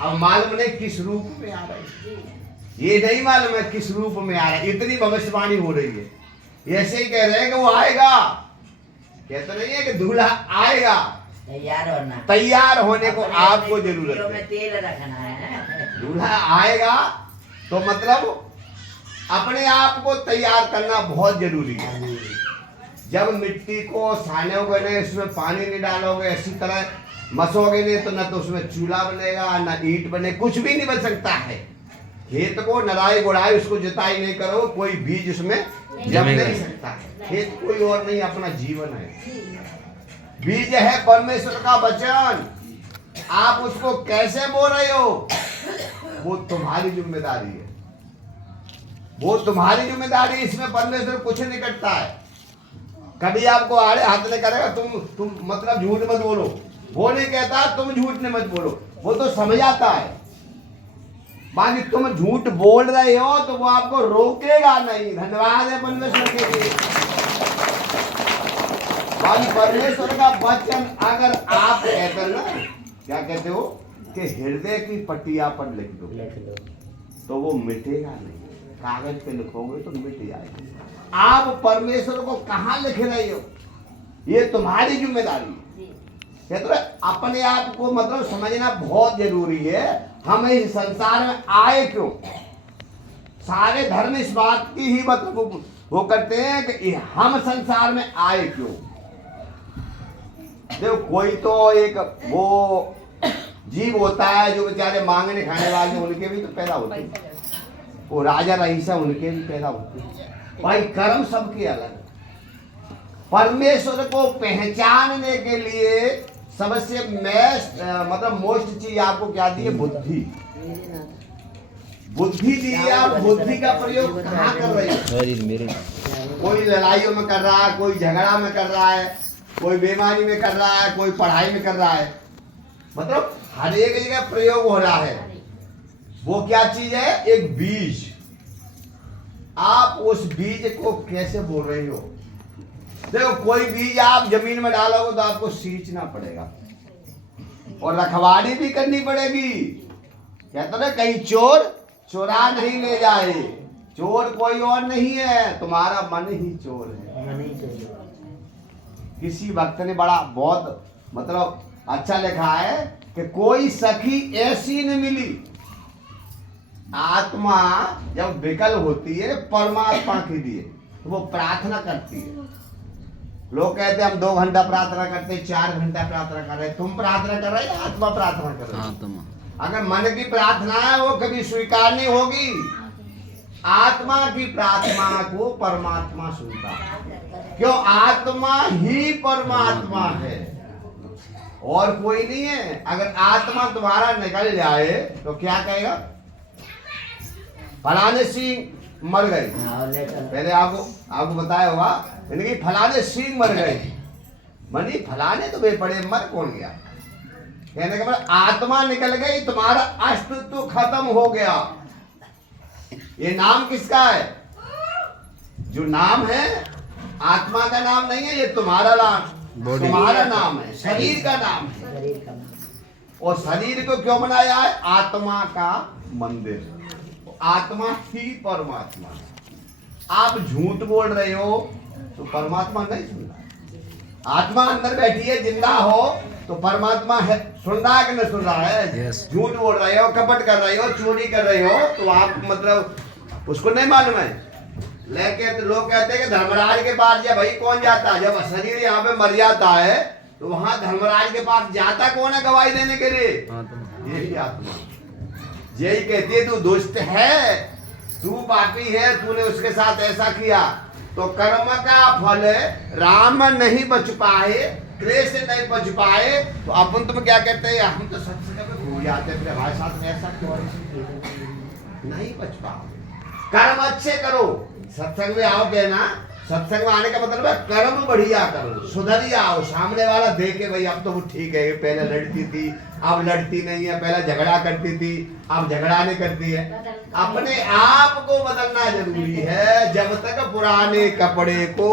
अब मालूम नहीं किस रूप में आ रहा है, ये नहीं मालूम है किस रूप में आ रहा है। इतनी भविष्यवाणी हो रही है। ऐसे ही कह रहे हैं कि वो आएगा, कहते नहीं है कि दूल्हा आएगा, तैयार होने को आपको जरूरत है। तेल रखना है। दूल्हा आएगा तो मतलब अपने आप को तैयार करना बहुत जरूरी है। जब मिट्टी को सानोगे नहीं, उसमें पानी नहीं डालोगे, ऐसी तरह मसोगे नहीं, तो न तो उसमें चूल्हा बनेगा न ईंट बने, कुछ भी नहीं बन सकता है। खेत को नराई गुड़ाई उसको जुताई नहीं करो, कोई बीज उसमें जम नहीं सकता है। खेत कोई और नहीं, अपना जीवन है। बीज है परमेश्वर का वचन, आप उसको कैसे बो रहे हो वो तुम्हारी जिम्मेदारी है, वो तुम्हारी जिम्मेदारी। इसमें परमेश्वर कुछ नहीं करता है। कभी आपको आड़े हाथ नहीं करेगा, तुम मतलब झूठ मत बोलो, वो नहीं कहता तुम झूठ नहीं मत बोलो, वो तो समझ आता है। बाकी तुम झूठ बोल रहे हो तो वो आपको रोकेगा नहीं। धन्यवाद है परमेश्वर के लिए। बाकी परमेश्वर का वचन अगर आप कहते ना, क्या कहते हो कि हृदय की पट्टिया पर लिख दो तो वो मिटेगा नहीं। कागज पे लिखोगे तो मिट जाएगा। आप परमेश्वर को कहाँ लिख रहे हो, ये तुम्हारी जिम्मेदारी है। तो अपने आप को मतलब समझना बहुत जरूरी है। हम इस संसार में आए क्यों? सारे धर्म इस बात की ही मतलब वो करते हैं कि हम संसार में आए क्यों। देखो कोई तो एक वो जीव होता है जो बेचारे मांगने खाने वाले, उनके भी तो पैदा होते हैं। वो राजा रईसा, उनके भी पैदा होते हैं। भाई कर्म सबके अलग। परमेश्वर को पहचानने के लिए सबसे मतलब मोस्ट चीज आपको क्या दी है? बुद्धि। बुद्धि दी है। आप बुद्धि का प्रयोग कहाँ कर रहे हो? कोई लड़ाइयों में कर रहा है, कोई झगड़ा में कर रहा है, कोई बीमारी में कर रहा है, कोई पढ़ाई में कर रहा है। मतलब हर एक जगह प्रयोग हो रहा है। वो क्या चीज है? एक बीज। आप उस बीज को कैसे बोल रहे हो? देखो कोई बीज आप जमीन में डालोगे तो आपको सींचना पड़ेगा और रखवाली भी करनी पड़ेगी। कहते ना कहीं चोर चोरा नहीं ले जाए। चोर कोई और नहीं है, तुम्हारा मन ही चोर है। किसी भक्त ने बड़ा बहुत मतलब अच्छा लिखा है कि कोई सखी ऐसी न मिली। आत्मा जब विकल होती है परमात्मा के लिए तो वो प्रार्थना करती है। लोग कहते हैं हम 2 घंटा प्रार्थना करते, 4 घंटा प्रार्थना कर रहे। तुम प्रार्थना कर रहे हो, आत्मा प्रार्थना कर रही है। अगर मन की प्रार्थना है वो कभी स्वीकार नहीं होगी। आत्मा की प्रार्थना को परमात्मा सुनता है। क्यों? आत्मा ही परमात्मा है और कोई नहीं है। अगर आत्मा तुम्हारा निकल जाए तो क्या कहेगा? फलाने सिंह मर गए। पहले आपको बताया होगा इनकी फलाने सिंह मर गए। मनी फलाने तो वे पड़े, मर कौन गया? कहने का मतलब आत्मा निकल गई, तुम्हारा अस्तित्व खत्म हो गया। ये नाम किसका है? जो नाम है आत्मा का नाम नहीं है, ये तुम्हारा नाम, तुम्हारा नाम है, शरीर का नाम है। और शरीर को क्यों बनाया है? आत्मा का मंदिर। आत्मा ही परमात्मा है। आप झूठ बोल रहे हो तो परमात्मा नहीं सुन रहा। आत्मा अंदर बैठी है, जिंदा हो तो परमात्मा है, सुन रहा है कि नहीं सुन रहा है? झूठ बोल रहे हो, कपट कर रहे हो, चोरी कर रहे हो तो आप मतलब उसको नहीं मालूम है। लेकिन लोग कहते हैं कि धर्मराज के पास जा भाई कौन जाता है? जब शरीर यहाँ पे मर जाता है तो वहां धर्मराज के पास जाता कौन है गवाही देने के लिए? यही आत्मा। यही कहती है तू दुष्ट है, तू पापी है, तूने उसके साथ ऐसा किया तो कर्म का फल राम नहीं बच पाए, क्लेश से नहीं बच पाए तो अपन तुम क्या कहते हैं? हम तो सत्संग में भूल जाते हैं हमारे साथ में ऐसा क्यों? नहीं बच पाओ। कर्म अच्छे करो। सत्संग में आओगे ना, सत्संग में आने का मतलब है कर्म बढ़िया करो, सुधर जाओ। सामने वाला देखे भाई अब तो वो ठीक है, पहले लड़ती थी अब लड़ती नहीं है, पहले झगड़ा करती थी अब झगड़ा नहीं करती है। अपने आप को बदलना जरूरी है। जब तक पुराने कपड़े को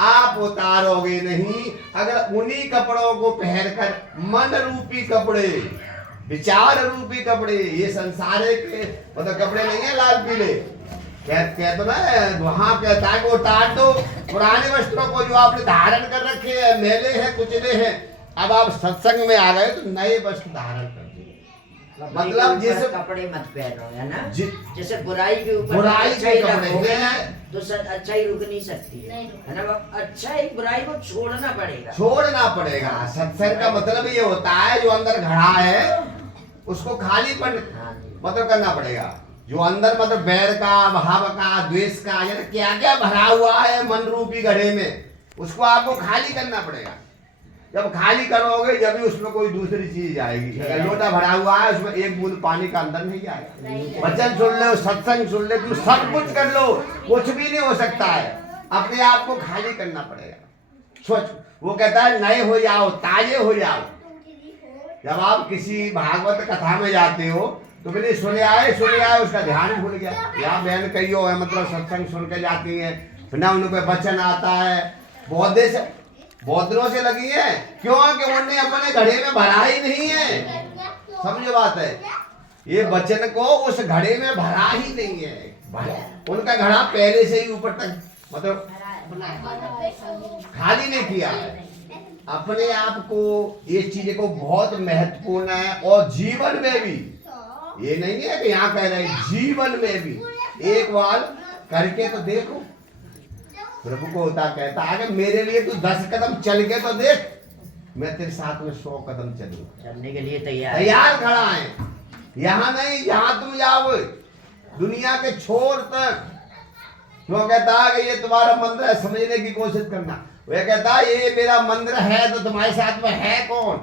आप उतारोगे नहीं, अगर उन्हीं कपड़ों को पहनकर मन रूपी कपड़े विचार रूपी कपड़े, ये संसार के मतलब कपड़े नहीं है लाल पीले। कहते तो ना वहां कहता है कि उतार दो पुराने वस्त्रों को जो आपने धारण कर रखे हैं, मैले हैं कुचले हैं, अब आप सत्संग में आ गए तो नए वस्त्र धारण कर दो। मतलब जैसे कपड़े मत पहनो, है ना। जैसे बुराई के ऊपर बुराई के कपड़े रखोगे ना हैं तो अच्छाई रुक नहीं सकती है ना। अच्छाई बुराई को छोड़ना पड़ेगा, छोड़ना पड़ेगा। सत्संग का मतलब ये होता है जो अंदर घड़ा है उसको खालीपन मतलब करना पड़ेगा। जो अंदर मतलब बैर का, भाव का, द्वेष का, या क्या क्या भरा हुआ है मन रूपी घड़े में, उसको आपको खाली करना पड़ेगा। जब खाली करोगे जब भी उसमें कोई दूसरी चीज आएगी। अगर लोटा भरा हुआ है उसमें एक बूंद पानी का अंदर नहीं जाएगा। वचन सुन लो, सत्संग सुन ले, तुम सब कुछ कर लो, कुछ भी नहीं हो सकता है। अपने आप को खाली करना पड़ेगा। सोच, वो कहता है नए हो जाओ, ताजे हो जाओ। जब आप किसी भागवत कथा में जाते हो तो मैंने सुने आए उसका ध्यान भूल गया। या बहन कही हो है मतलब सत्संग सुन के जाती है, फिर ना उनको वचन आता है, बौद्धों से लगी है। क्यों? कि उन्होंने अपने घड़े में भरा ही नहीं है। समझो बात है, ये वचन को उस घड़े में भरा ही नहीं है। उनका घड़ा पहले से ही ऊपर तक मतलब खाली नहीं किया है। अपने आप को ये चीजें को बहुत महत्वपूर्ण है। और जीवन में भी ये नहीं है कि यहाँ कह रहे हैं, जीवन में भी एक बार करके तो देखो। प्रभु को होता कहता है कि मेरे लिए तू 10 कदम चल के तो देख, मैं तेरे साथ में 100 कदम चलूंगा। चलने के लिए तैयार खड़ा है। यहाँ नहीं, यहाँ तुम जाओगे दुनिया के छोर तक। क्यों कहता है कि ये तुम्हारा मंदिर है, समझने की कोशिश करना। वह कहता है ये मेरा मंदिर है तो तुम्हारे साथ में है कौन?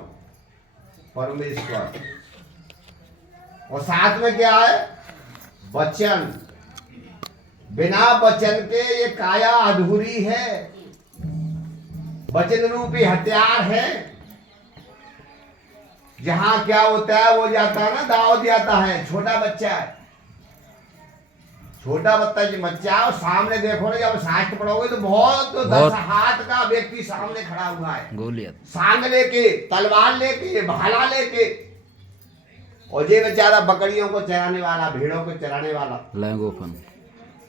परमेश्वर। और साथ में क्या है? वचन। बिना वचन के ये काया अधूरी है। वचन रूपी हथियार है। जहां क्या होता है वो जाता है ना, दाव जाता है। छोटा बच्चा है, छोटा बच्चा और सामने देखो ना, जब शास्त्र पढ़ोगे तो बहुत 10 हाथ का व्यक्ति सामने खड़ा हुआ है, गोलियत सांग लेके, तलवार लेके, भाला लेके। और ये बेचारा बकरियों को चराने वाला, भेड़ों को चराने वाला, गोफन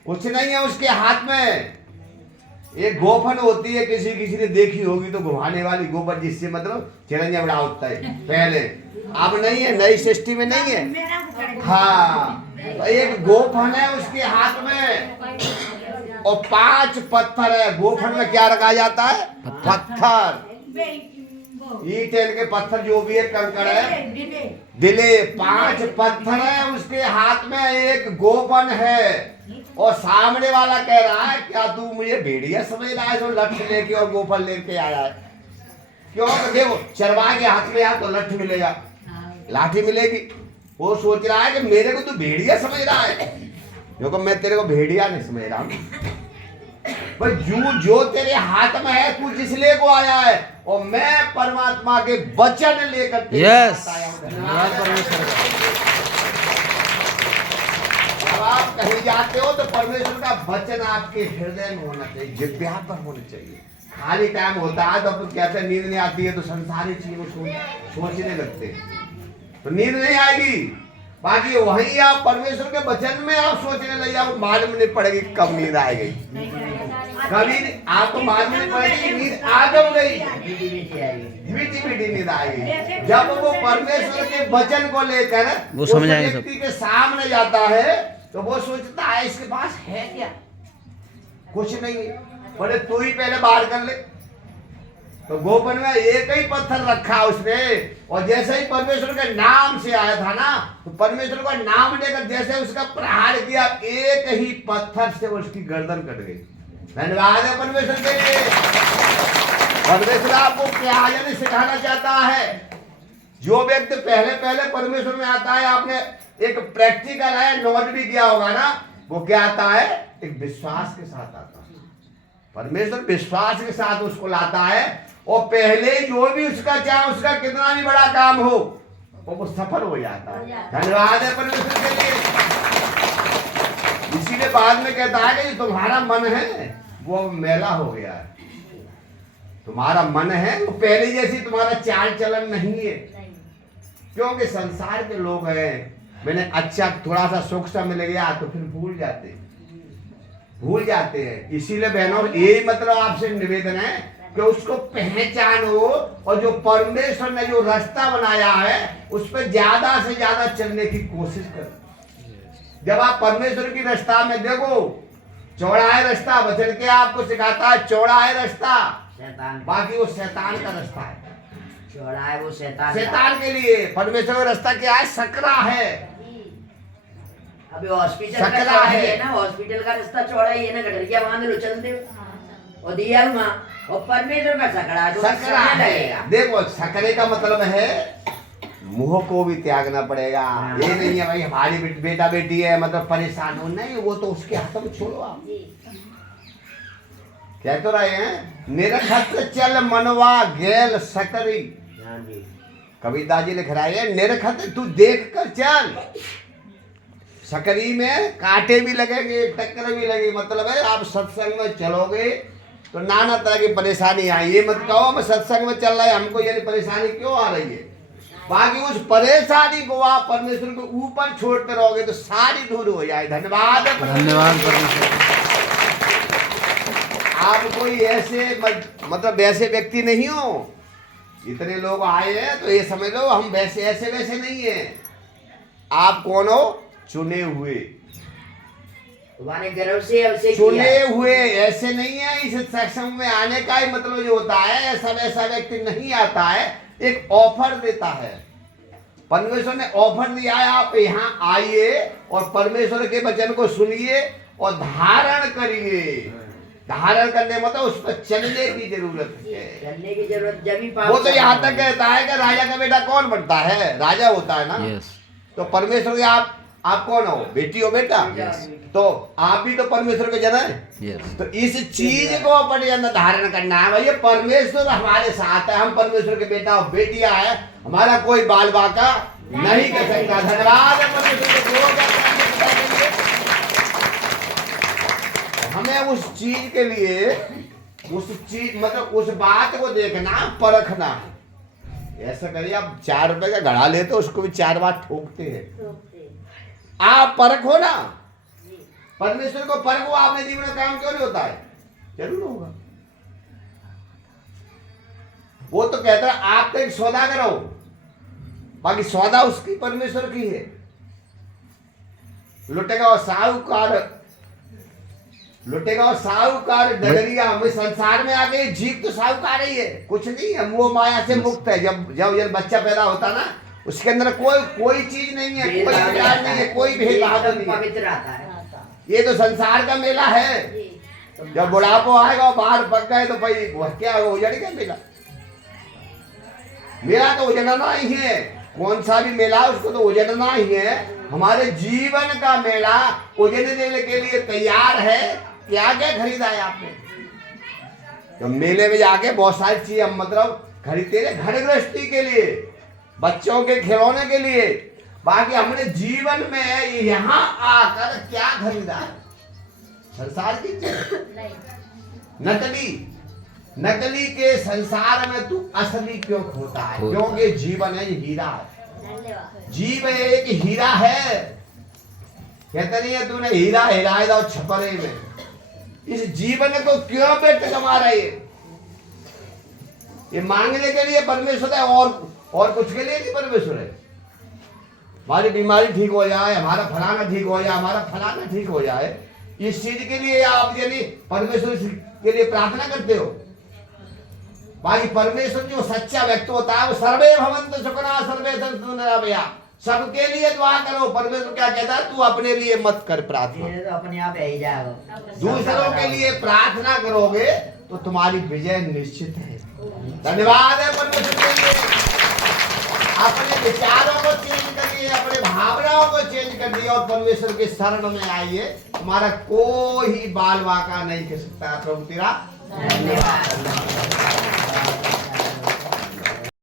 कुछ नहीं है उसके हाथ में। एक गोफन होती है, किसी ने देखी होगी तो घुमाने वाली गोफन, जिससे मतलब चिरंजा बड़ा होता है पहले। अब नहीं है, नई सृष्टि में नहीं है। हाँ, तो एक गोफन है उसके हाथ में और 5 पत्थर है। गोफन में क्या रखा जाता है? पत्थर, ईंट के पत्थर जो भी है, कंकड़ है, दिले। 5 पत्थर है उसके हाथ में, एक गोफन है। और सामने वाला कह रहा है क्या तू मुझे भेड़िया समझ रहा है जो लठ लेके और गोफन लेके आया है? क्यों? देखो चरवाहे के हाथ में तो लठ मिलेगा, लाठी मिलेगी। वो सोच रहा है कि मेरे को तू भेड़िया समझ रहा है, क्योंकि मैं तेरे को भेड़िया नहीं समझ रहा हूँ। जो तेरे हाथ में है तू जिस ले को आया है, और मैं परमात्मा के वचन लेकर आया हूँ। जब आप कहीं जाते हो तो परमेश्वर का वचन आपके हृदय में होना चाहिए, जिह्वा पर होना चाहिए। खाली टाइम होता है तो अपन कहते हैं नींद नहीं आती है, तो संसारी चीजों को सोचने लगते हैं, तो नींद नहीं आएगी। बाकी वहीं आप परमेश्वर के वचन में आप सोचने लग जाओ, मालूम नहीं पड़ेगी कब नींद आएगी। कभी आपको मालूम नहीं पड़ेगी नींद आ कब गई, मीठी नींद आएगी। जब वो परमेश्वर के वचन को लेकर वो समझ आएंगे व्यक्ति के सामने जाता है तो वो सोचता है इसके पास है क्या? कुछ नहीं है। बोले तू ही पहले बाहर कर ले। तो गोपन में एक ही पत्थर रखा उसने, और जैसे ही परमेश्वर के नाम से आया था ना, तो परमेश्वर का नाम लेकर जैसे उसका प्रहार किया, एक ही पत्थर से उसकी गर्दन कट गई। धन्यवाद है परमेश्वर के लिए। परमेश्वर आपको क्या यानी सिखाना चाहता है? जो व्यक्ति पहले परमेश्वर में आता है, आपने एक प्रैक्टिकल है, नोट भी किया होगा ना, वो क्या आता है? एक विश्वास के साथ आता है। परमेश्वर विश्वास के साथ उसको लाता है, और पहले जो भी उसका चाहे उसका कितना भी बड़ा काम हो वो सफल हो जाता है। धन्यवाद है परमेश्वर के लिए। इसीलिए बाद में कहता है कि तुम्हारा मन है वो मैला हो गया है। तुम्हारा मन है वो पहले जैसी तुम्हारा चाल चलन नहीं है। क्योंकि संसार के लोग हैं, मैंने अच्छा थोड़ा सा सुख सा मिल गया तो फिर भूल जाते हैं। इसीलिए बहनों यही मतलब आपसे निवेदन है कि उसको पहचानो और जो परमेश्वर ने जो रास्ता बनाया है उस पर ज्यादा से ज्यादा चलने की कोशिश करो। जब आप परमेश्वर की रास्ता में देखो, चौड़ा है रास्ता, बचन के आपको सिखाता है चौड़ा है रास्ता, शैतान बाकी वो शैतान का रास्ता है। चौड़ा है वो शैतान के लिए परमेश्वर का रास्ता क्या है? सकरा है। अभी हॉस्पिटल का सकरा चौड़ा ही है। है ना, हॉस्पिटल का रास्ता चौड़ा ही है ना, गठरिया बांध लो चलते और दिया वहाँ, और परमेश्वर का सकरा जो सकरा है। देखो सकरे का मतलब है मुंह को भी त्यागना पड़ेगा। ये नहीं है भाई हमारी बेटा बेटी है मतलब परेशान हो, नहीं, वो तो उसके हाथों में छोड़ो। आप कह तो रहे हैं निरखत चल मनवा गेल सकरी। हाँ जी, कविता जी लिख रहे हैं निरखत तू देख कर चल, सकरी में कांटे भी लगेंगे, टक्कर भी लगेगी। मतलब है आप सत्संग में चलोगे तो नाना तरह की परेशानी आई। ये मत कहो मैं सत्संग में चल रहा है हमको ये परेशानी क्यों आ रही है। बाकी उस परेशानी को आप परमेश्वर के ऊपर छोड़ते रहोगे तो सारी दूर हो जाए। धन्यवाद धन्यवाद। आप कोई ऐसे मतलब वैसे व्यक्ति नहीं हो। इतने लोग आए हैं तो ये समझ लो हम वैसे ऐसे वैसे नहीं है। आप कौन हो? चुने हुए, तुम्हारे गर्व से अवश्य चुने हुए। ऐसे नहीं है। इस सत्संग में आने का ही मतलब जो होता है ऐसा वैसा व्यक्ति नहीं आता है, एक ऑफर देता है। परमेश्वर ने ऑफर दिया है आप यहाँ आइए और परमेश्वर के वचन को सुनिए और धारण करिए। धारण करने मतलब उस पर चलने की जरूरत है। चलने की जरूरत जब ही वो तो यहाँ तक कहता है कि राजा का बेटा कौन बनता है? राजा होता है ना। यस। तो परमेश्वर के आप कौन हो? बेटी हो बेटा। तो आप भी तो परमेश्वर के जन है। यस। तो इस चीज को अपने अंदर धारण करना है। भैया परमेश्वर हमारे साथ है, हम परमेश्वर के बेटा और बेटियां हैं, हमारा कोई बाल बाका नहीं कर सकता। धन्यवाद है परमेश्वर के हमें उस चीज के लिए उस चीज मतलब उस बात को देखना, परखना। ऐसा करिए आप 4 रुपए का घड़ा लेते हो उसको भी 4 बार ठोकते हैं। आप परखो ना, परमेश्वर को परखो। आपने जीवन में काम क्यों नहीं होता है? जरूर होगा। वो तो कहता है आप तो एक सौदा करो, बाकी सौदा उसकी परमेश्वर की है। लुटेगा और साहूकार डगरिया में संसार में आ गई। जीव तो साहूकार ही है, कुछ नहीं है, मोह माया से मुक्त है। जब बच्चा पैदा होता ना उसके अंदर कोई चीज नहीं है, कोई विकार नहीं है, कोई भेदभाव नहीं है, पवित्र आता है। ये तो संसार का मेला है। जब बुढ़ापो आएगा और बाहर पक गए तो भाई क्या उजड़ गया मेला। मेला तो उजड़ना ही है। कौन सा भी मेला उसको तो उजड़ना ही है। हमारे जीवन का मेला उजड़ने के लिए तैयार है। क्या क्या खरीदा है आपने? तो मेले में जाके बहुत सारी चीज हम मतलब खरीदते हैं घर गृहस्थी के लिए, बच्चों के खिलौने के लिए। बाकी हमने जीवन में यहाँ आकर क्या खरीदा है? संसार की चीज। नकली के संसार में तू असली क्यों खोता है? क्योंकि जीवन है हीरा है। जीव एक हीरा है। कहते नहीं है तूने हीरा हिराए दो छपरे में। इस जीवन को क्यों बेट कमा रही है? ये मांगने के लिए परमेश्वर है और कुछ के लिए नहीं परमेश्वर है। हमारी बीमारी ठीक हो जाए, हमारा फलाना ठीक हो जाए, हमारा फलाना ठीक हो जाए, इस चीज के लिए आप यानी परमेश्वर के लिए प्रार्थना करते हो। बाकी परमेश्वर जो सच्चा व्यक्ति होता है वो सर्वे भवन्तु सुखिनः सर्वे सन्तु निरामयाः, सबके लिए दुआ करो। परमेश्वर क्या कहता है? तू अपने लिए मत कर प्रार्थना, तो अपने आप ही जाओ। दूसरों के लिए प्रार्थना करोगे तो तुम्हारी विजय निश्चित है। धन्यवाद है परमेश्वर के लिए। अपने विचारों को चेंज करिए, अपने भावनाओं को चेंज कर दिए और परमेश्वर के शरण में आइए। तुम्हारा कोई बाल बाका नहीं कर सकता। प्रभु तेरा धन्यवाद।